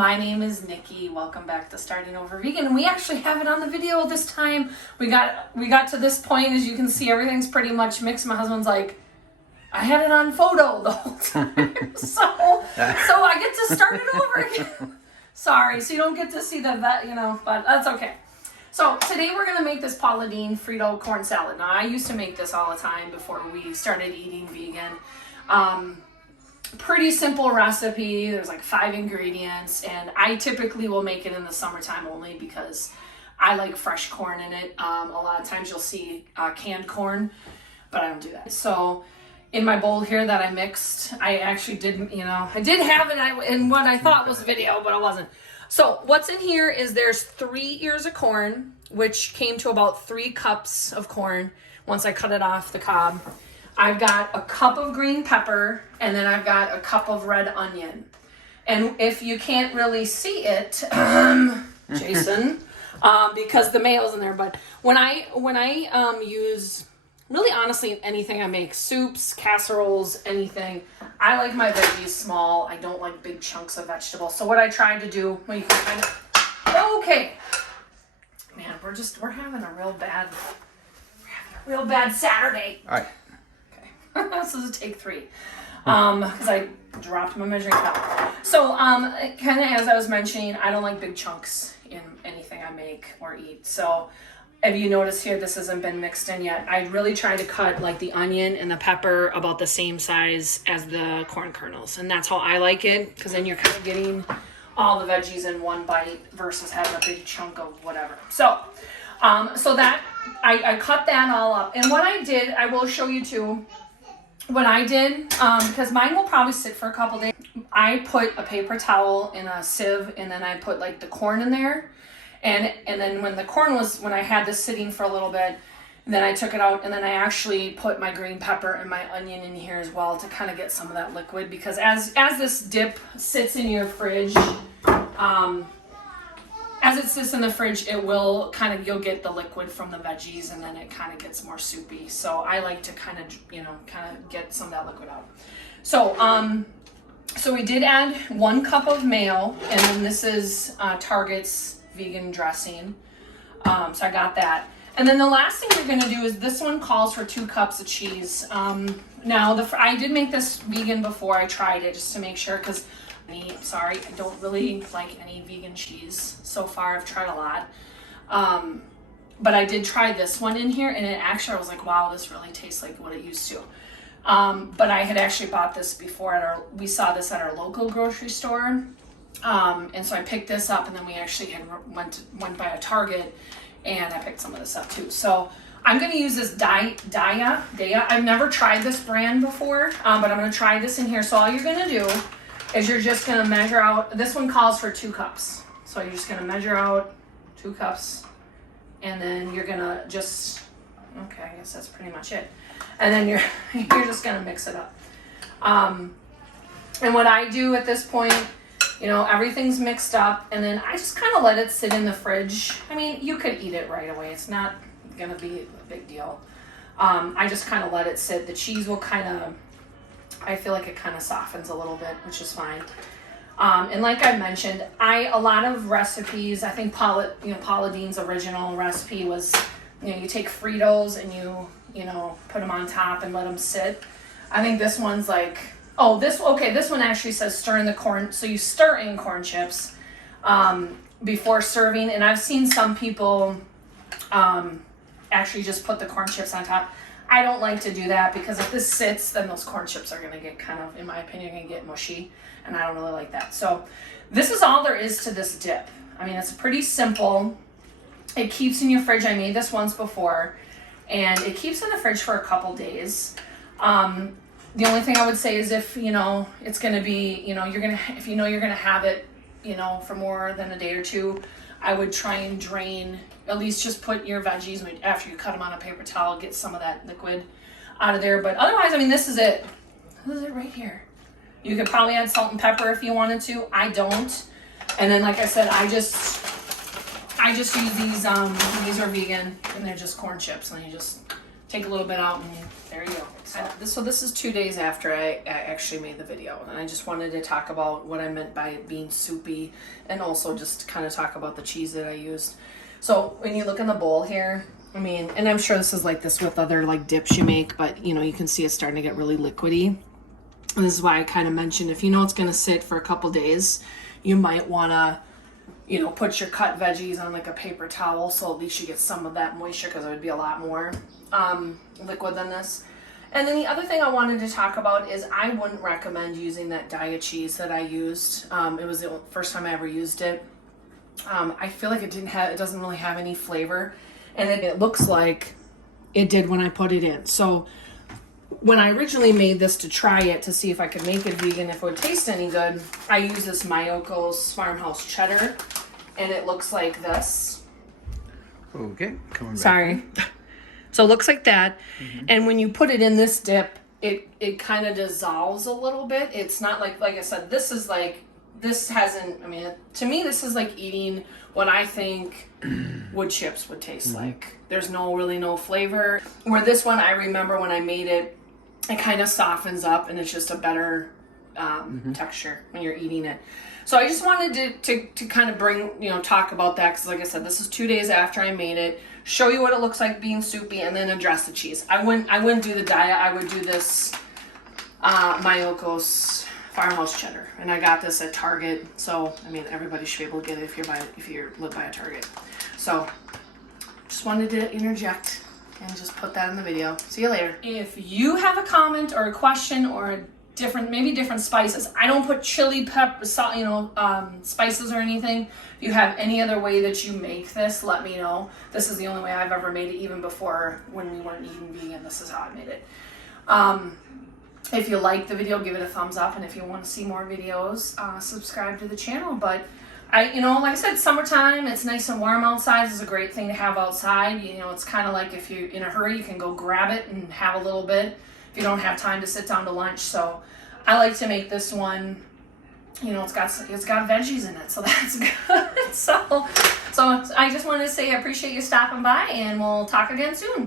My name is Nikki. Welcome back to Starting Over Vegan. And we actually have it on the video this time. We got to this point, as you can see, everything's pretty much mixed. My husband's like, I had it on photo the whole time. so I get to start it over again. Sorry, so you don't get to see the vet, but that's okay. So today we're gonna make this Paula Deen Frito Corn Salad. Now I used to make this all the time before we started eating vegan. Pretty simple recipe. There's like 5 ingredients, and I typically will make it in the summertime only because I like fresh corn in it. A lot of times you'll see canned corn, but I don't do that. So in my bowl here that I mixed, I actually didn't, I did have it in what I thought was video, but it wasn't. So what's in here is there's 3 ears of corn, which came to about 3 cups of corn once I cut it off the cob. I've got a cup of green pepper, and then I've got a cup of red onion. And if you can't really see it, Jason, because the mayo's in there, but when I use, really honestly, anything I make, soups, casseroles, anything, I like my veggies small. I don't like big chunks of vegetables. So what I tried to do, well, you can kind of, okay. Man, we're having a real bad Saturday. All right. This is a take 3 because I dropped my measuring cup. So kind of as I was mentioning, I don't like big chunks in anything I make or eat. So if you notice here, this hasn't been mixed in yet. I really try to cut like the onion and the pepper about the same size as the corn kernels, and that's how I like it, because then you're kind of getting all the veggies in one bite versus having a big chunk of whatever. So that I cut that all up, and what I did, I will show you too. What I did, because mine will probably sit for a couple days, I put a paper towel in a sieve, and then I put like the corn in there, and then when I had this sitting for a little bit, then I took it out, and then I actually put my green pepper and my onion in here as well to kind of get some of that liquid, because as this dip sits in your fridge, as it sits in the fridge, it will you'll get the liquid from the veggies, and then it kind of gets more soupy. So I like to kind of get some of that liquid out. So we did add 1 cup of mayo, and then this is Target's vegan dressing. So I got that. And then the last thing we're gonna do is, this one calls for 2 cups of cheese. Now I did make this vegan before I tried it, just to make sure, because I don't really like any vegan cheese so far. I've tried a lot, but I did try this one in here, and I was like, wow, this really tastes like what it used to. But I had actually bought this before we saw this at our local grocery store, and so I picked this up, and then we actually went by a Target, and I picked some of this up too. So I'm going to use this Daya. I've never tried this brand before, but I'm going to try this in here. So all you're going to do is you're just going to measure out, this one calls for 2 cups. So you're just going to measure out 2 cups, and then you're going to just, okay, I guess that's pretty much it. And then you're just going to mix it up. And what I do at this point, everything's mixed up, and then I just kind of let it sit in the fridge. I mean, you could eat it right away. It's not going to be a big deal. I just kind of let it sit. The cheese will I feel like it kind of softens a little bit, which is fine. And like I mentioned, a lot of recipes, I think Paula Deen's original recipe was, you take Fritos and you put them on top and let them sit. I think this one's like, this one actually says stir in the corn. So you stir in corn chips before serving. And I've seen some people actually just put the corn chips on top. I don't like to do that, because if this sits, then those corn chips are going to get in my opinion, going to get mushy, and I don't really like that. So this is all there is to this dip. I mean, it's pretty simple. It keeps in your fridge. I made this once before, and it keeps in the fridge for a couple days. The only thing I would say is if, it's going to be, you're going to have it, for more than a day or 2, I would try and drain, at least just put your veggies, after you cut them on a paper towel, get some of that liquid out of there. But otherwise, I mean, this is it. This is it right here. You could probably add salt and pepper if you wanted to. I don't. And then, like I said, I just use these are vegan, and they're just corn chips, and you just take a little bit out and there you go. So this is 2 days after I actually made the video, and I just wanted to talk about what I meant by it being soupy, and also just kind of talk about the cheese that I used. So when you look in the bowl here, I mean, and I'm sure this is like this with other like dips you make, but you know, you can see it's starting to get really liquidy. And this is why I kind of mentioned, if you know it's going to sit for a couple days, you might want to, you know, put your cut veggies on like a paper towel, so at least you get some of that moisture, because it would be a lot more liquid than this. And then the other thing I wanted to talk about is I wouldn't recommend using that diet cheese that I used. It was the first time I ever used it. I feel like it doesn't really have any flavor, and it looks like it did when I put it in. So when I originally made this to try it to see if I could make it vegan, if it would taste any good, I used this Mayoko's Farmhouse Cheddar, and it looks like this. Okay, coming back. Sorry. So it looks like that. Mm-hmm. And when you put it in this dip, it kind of dissolves a little bit. It's not like I said, this hasn't, I mean, to me, this is like eating what I think wood chips would taste like. There's really no flavor. Where this one, I remember when I made it, it kind of softens up, and it's just a better texture when you're eating it. So I just wanted to kind of talk about that, because like I said, this is 2 days after I made it, show you what it looks like being soupy, and then address the cheese. I wouldn't do the diet. I would do this Mayoko's Farmhouse Cheddar, and I got this at Target. So I mean, everybody should be able to get it if you live by a Target. So just wanted to interject and just put that in the video. See you later. If you have a comment or a question or maybe different spices, I don't put chili pepper, salt, spices or anything. If you have any other way that you make this, let me know. This is the only way I've ever made it, even before when we weren't eating vegan. This is how I made it. If you like the video, give it a thumbs up, and if you want to see more videos, subscribe to the channel. But like I said, summertime, it's nice and warm outside. This is a great thing to have outside. It's kind of like if you're in a hurry, you can go grab it and have a little bit if you don't have time to sit down to lunch. So I like to make this one, it's got veggies in it, so that's good. So I just wanted to say I appreciate you stopping by, and we'll talk again soon.